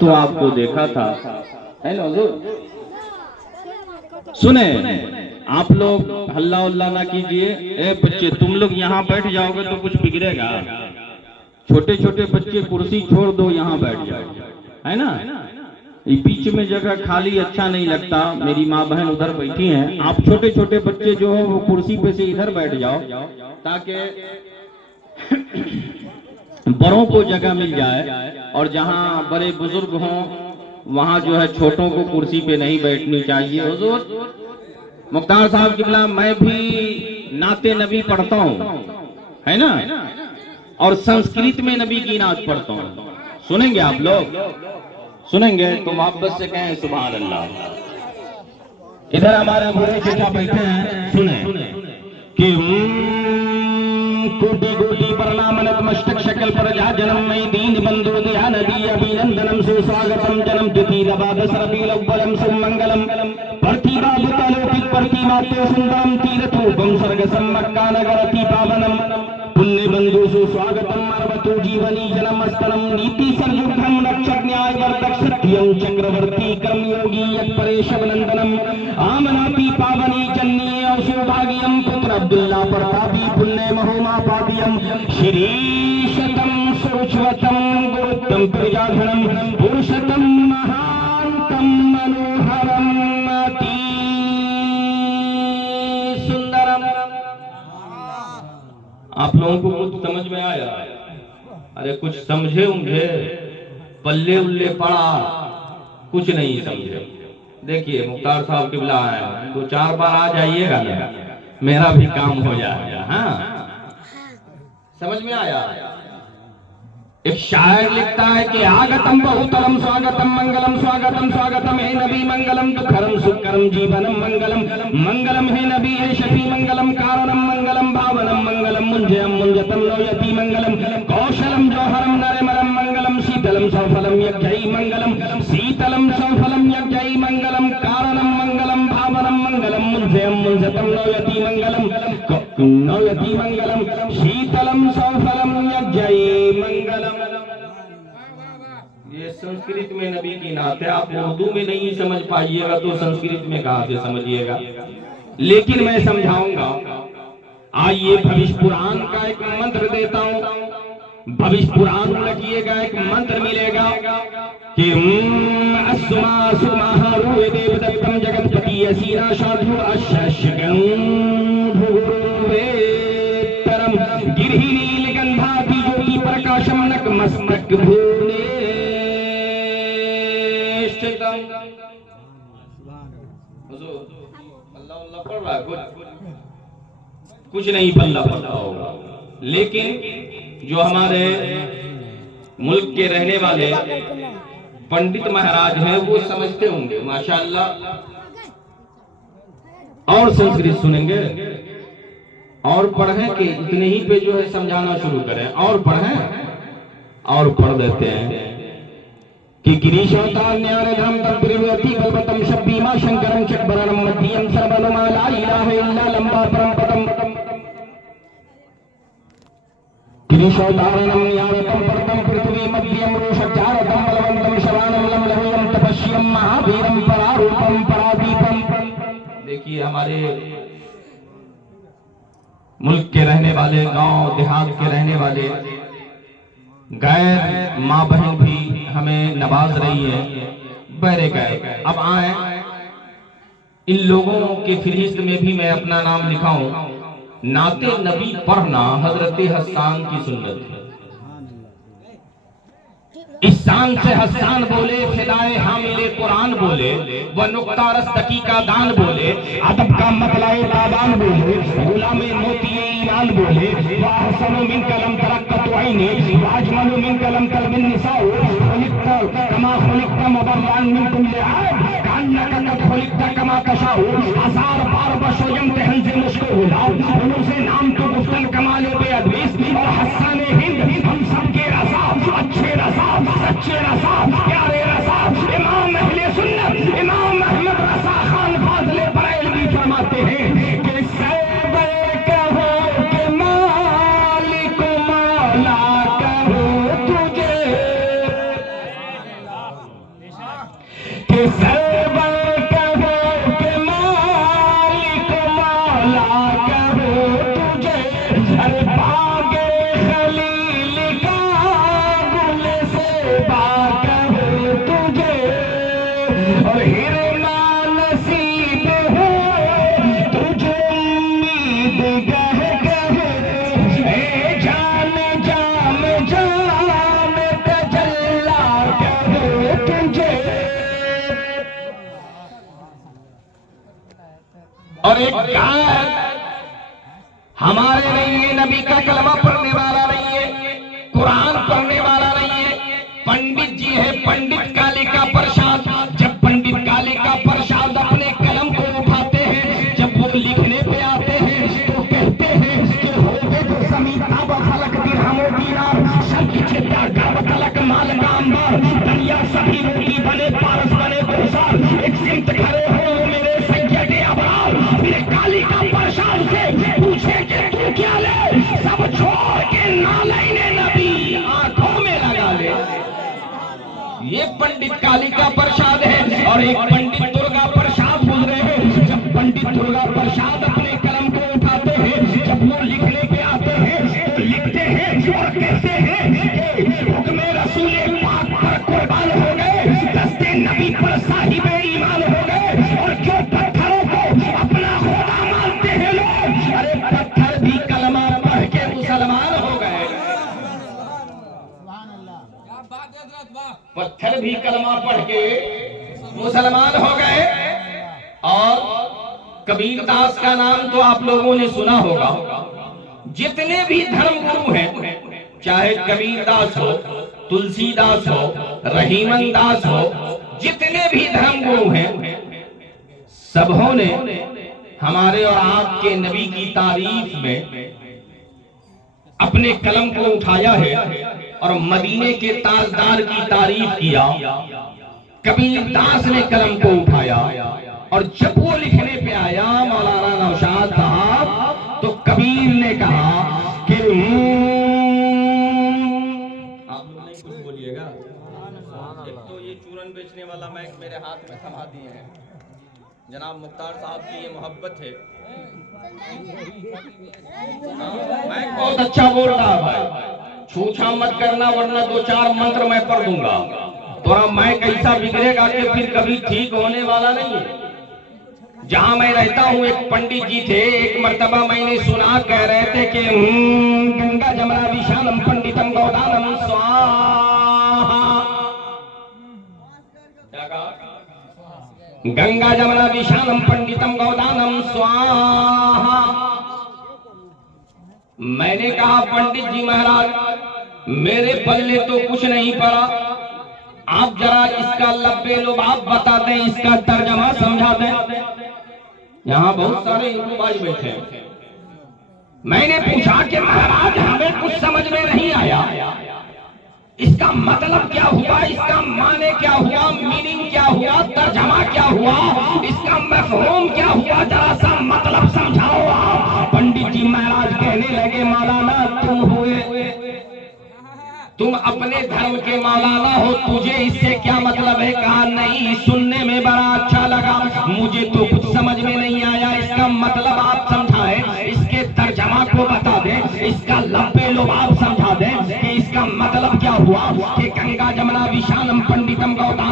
तो आपको देखा था, है ना हुजूर? सुने, आप लोग हल्ला उल्ला ना कीजिए। ए बच्चे, तुम लोग यहाँ बैठ जाओगे तो कुछ बिगड़ेगा। छोटे छोटे बच्चे कुर्सी छोड़ दो, यहाँ बैठ जाओ, है ना? ये बीच में जगह खाली अच्छा नहीं लगता। मेरी माँ बहन उधर बैठी हैं, आप छोटे छोटे बच्चे जो हो वो कुर्सी पे से इधर बैठ जाओ, ताकि बड़ों को जगह मिल जाए। और जहाँ बड़े बुजुर्ग हों वहाँ जो है छोटों को कुर्सी पे नहीं बैठनी चाहिए। हुजूर मुख्तार साहब किबला, मैं भी नाते नबी पढ़ता हूँ, है ना? और संस्कृत में नबी की नात पढ़ता हूँ। सुनेंगे आप लोग? सुनेंगे तो मोहब्बत से कहें सुभान अल्लाह। इधर हमारे बूढ़े चचा बैठे हैं, सुने कि कोटि कोटि प्रणामनत मस्तक शकल पर जा जन्म में दीन बंधु दया नदी अभिनंदनम सुस्वागतम जन्म तिथि रबादस रबील अव्वलम सुमंगलम प्रतिभा बुतलौकिक प्रतिमा तो सुंदरम तीर्थ रूपम स्वर्ग सम्मक्का नगरति पावनम पुण्य बंधु सुस्वागतम मरवतु जीवनी जन्मस्तरम नीति सर्वघ्रम रक्षक न्याय वर्तक सत्यम चक्रवर्ती कर्मयोगी यत्परेशव नंदनम आमनाति पावनी जन्नी सौभाग्यम पुत्र अब्दुल्ला प्रतापी पुण्य महोमा पापियम श्रीशतम सुरुचवतम गुरुत्तम प्रजाधनम पुरुषतम महांतम मनोहरम अति सुंदरम। आप लोगों को कुछ समझ में आया? अरे कुछ समझे उम्झे, पल्ले उल्ले पड़ा, कुछ नहीं समझे। देखिए मुख्तार साहब किबला है, तो 4 बार आ जाइएगा ना, मेरा भी काम हो जाएगा। हाँ, समझ में आया? एक शायर लिखता है कि आगतम बहुतलम स्वागतम मंगलम स्वागतम स्वागतम है नबी मंगलम दुखरम सुखरम जीवनम मंगलम मंगलम है नबी है शफी मंगलम कारणम मंगलम भावनम मंगलम मुंजयम मुंजतम नौयति मंगलम कौशलम जौहरम नरमरम मंगलम शीतलम सौफलम यज्ञई मंगलम शीतलम सौफलम यज्ञई मंगलम कारणम मंगलम भावनम मंगलम मुंजयम मुंजतम नौयति मंगलम शीतलम सौफलम यज्ञई मंगलम। ये संस्कृत में नबी की नात है। आप उर्दू में नहीं समझ पाइएगा तो संस्कृत में कहां से समझिएगा? लेकिन मैं समझाऊंगा। आइए भविष्य पुराण का एक मंत्र देता हूं। भविष्य पुराण रखिएगा, एक मंत्र मिलेगा कि अस्मा सुमा रूए देवदत्तम जगतपति असीना साधु अशशगं भूवेतरम गिरहि नीलगंधापि ज्योति प्रकाशम नक मस्तक भूने अल्लाह पढ़ रहा है, कुछ नहीं पल्ला पड़ता होगा। लेकिन जो हमारे मुल्क के रहने वाले पंडित महाराज हैं वो समझते होंगे माशाअल्लाह। और संस्कृत सुनेंगे और पढ़ें कि इतने ही पे जो है समझाना शुरू करें और पढ़ें और पढ़ देते हैं कि गिरीशोतार न्यारधम तत्प्रियति कल्पतम शब्दीमा शंकरं चक्बरणं मध्यम सर्वनुमा ला इलाहा इल्ला लंबा परमपदम गिरीशोतारणं न्यारधम परतम पृथ्वी मध्यम रोषचारतम बलवंतम शवानम लमलहयम तपस्यम महावीरम परारूपम परादीपम। देखिए हमारे मुल्क के रहने वाले, गांव देहात के रहने वाले गैर माँ बहन भी हमें नवाज रही है, बहरे गए। अब आए इन लोगों के फहरिस्त में भी मैं अपना नाम लिखाऊं। नाते नबी पढ़ना हजरत हस्सान की सुन्नत है। इस शान से हस्सान बोले, फिदाए हामिले कुरान बोले, वह नुक्ता रस्तकी का दान बोले, अदब का मतलाए ताबान बोले, गुलामे मोतिये ईमान बोले, वह हसनु मिन कलम तरक्कत आईने, वह अजमलु मिन कलम तलबिन निसाउ, खुलिक्ता कमा खुलिक्ता मुबर्रान मिन कुल्लि आब, कान्नका कद खुलिक्ता कमा तशाउ, हजार बार बशोयम तहन से मुश्किल हुआ, उनसे नाम तो गुफ्तन कमाले बेअदबीस, और हस्सान हिंद हम सबके रसा, अच्छे रसा, सच्चे रसा, प्यारे रसा, इमाम अहले सुन्नत इमाम अहमद रसा खान फाजले बरेलवी फरमाते हैं कि सैबे कहो कि मालिक मौला कहो तुझे। सरवर कहो के मालिक मौला कहो तुझे, अरे बागे खलील का गुल से कहो तुझे, और हिरमा नसीब हो तुझे उम्मीद गह कहे, ए जान जाम जाम तजल्ला कहो तुझे। और एक गाय हमारे नहीं है, नबी का कलमा पढ़ने वाला नहीं है, कुरान पढ़ने वाला नहीं है, पंडित जी है, पंडित कालिका प्रसाद। जब पंडित कालिका प्रसाद अपने कलम को उठाते हैं, जब वो लिखने पे आते हैं तो कहते हैं कि होगे जो समीता व फलक दिरहमो दीनार, शब्द छिपा गर्व तलक माल का अंबार, दुनिया सभी रोटी बने पारस बने बेसार, एक सिमत खड़े हो मेरे सैयदे अबरार। फिर कालिका प्रसाद से पूछे कि तू क्या ले, सब छोड़ के नालैने नबी आंखों में लगा ले। ये पंडित कालिका प्रसाद है। और एक पंडित दुर्गा प्रसाद गुजरे हैं। जब पंडित दुर्गा प्रसाद अपने कलम को उठाते हैं, जब वो लिखने के आते हैं तो लिखते हैं और कहते हैं कि हुक्मे रसूल पाक पर कुर्बान हो गए, दस्ते नबी पर साहिबे ईमान हो गए, और क्यों पत्थरों को अपना खुदा मानते हैं लोग, अरे पत्थर भी कलमा पढ़ के मुसलमान हो गए। पत्थर भी कलमा पढ़ के मुसलमान हो गए। और कबीर दास का नाम तो आप लोगों ने सुना होगा। जितने भी धर्म गुरु हैं, चाहे कबीर दास हो, तुलसीदास हो, रहीमन दास हो, जितने भी धर्म गुरु हैं, सबों ने हमारे और आपके नबी की तारीफ में अपने कलम को उठाया है और मदीने के ताजदार की तारीफ किया। कबीर दास ने कलम को उठाया और जब वो लिखने पे आया मौलाना नौशाद साहब, तो कबीर ने कहा कि आप लोग नहीं कुछ बोलिएगा। एक तो ये चूरन बेचने वाला मैक मेरे हाथ में थमा दिए हैं। जनाब मुख्तार साहब की ये मोहब्बत है। मैक बहुत अच्छा बोल रहा है भाई, छूछा मत करना वरना 2-4 मंत्र मैं पढ़ दूंगा। थोड़ा मैक ऐसा बिगड़ेगा कि फिर कभी ठीक होने वाला नहीं है। जहां मैं रहता हूं एक पंडित जी थे, एक मर्तबा मैंने सुना कह रहे थे कि गंगा जमुना विशालम पंडितम गौदानम स्वाहा। गंगा जमुना विशालम पंडितम गौदानम स्वाहा। मैंने कहा पंडित जी महाराज मेरे पल्ले तो कुछ नहीं पड़ा, आप जरा इसका लब्बे लुबाब बता दें, इसका तर्जमा समझा दें। यहाँ बहुत सारे हिंदू भाई बैठे हैं। मैंने पूछा कि महाराज हमें कुछ समझ में नहीं आया, इसका मतलब क्या हुआ, इसका माने क्या हुआ, मीनिंग क्या हुआ, तर्जमा क्या हुआ, इसका मफहूम क्या हुआ, जरा सा मतलब समझाओ आप। पंडित जी महाराज कहने लगे मौलाना तुम अपने धर्म के मौलाना हो, तुझे इससे क्या मतलब है। कहा नहीं, सुनने में बड़ा अच्छा लगा, मुझे तो कुछ समझ में नहीं आया, इसका मतलब आप समझाएं, इसके तर्जमा को बता दें, इसका लब्बे लुबाब समझा दें कि इसका मतलब क्या हुआ कि गंगा जमुना विशालम पंडितम गौदानम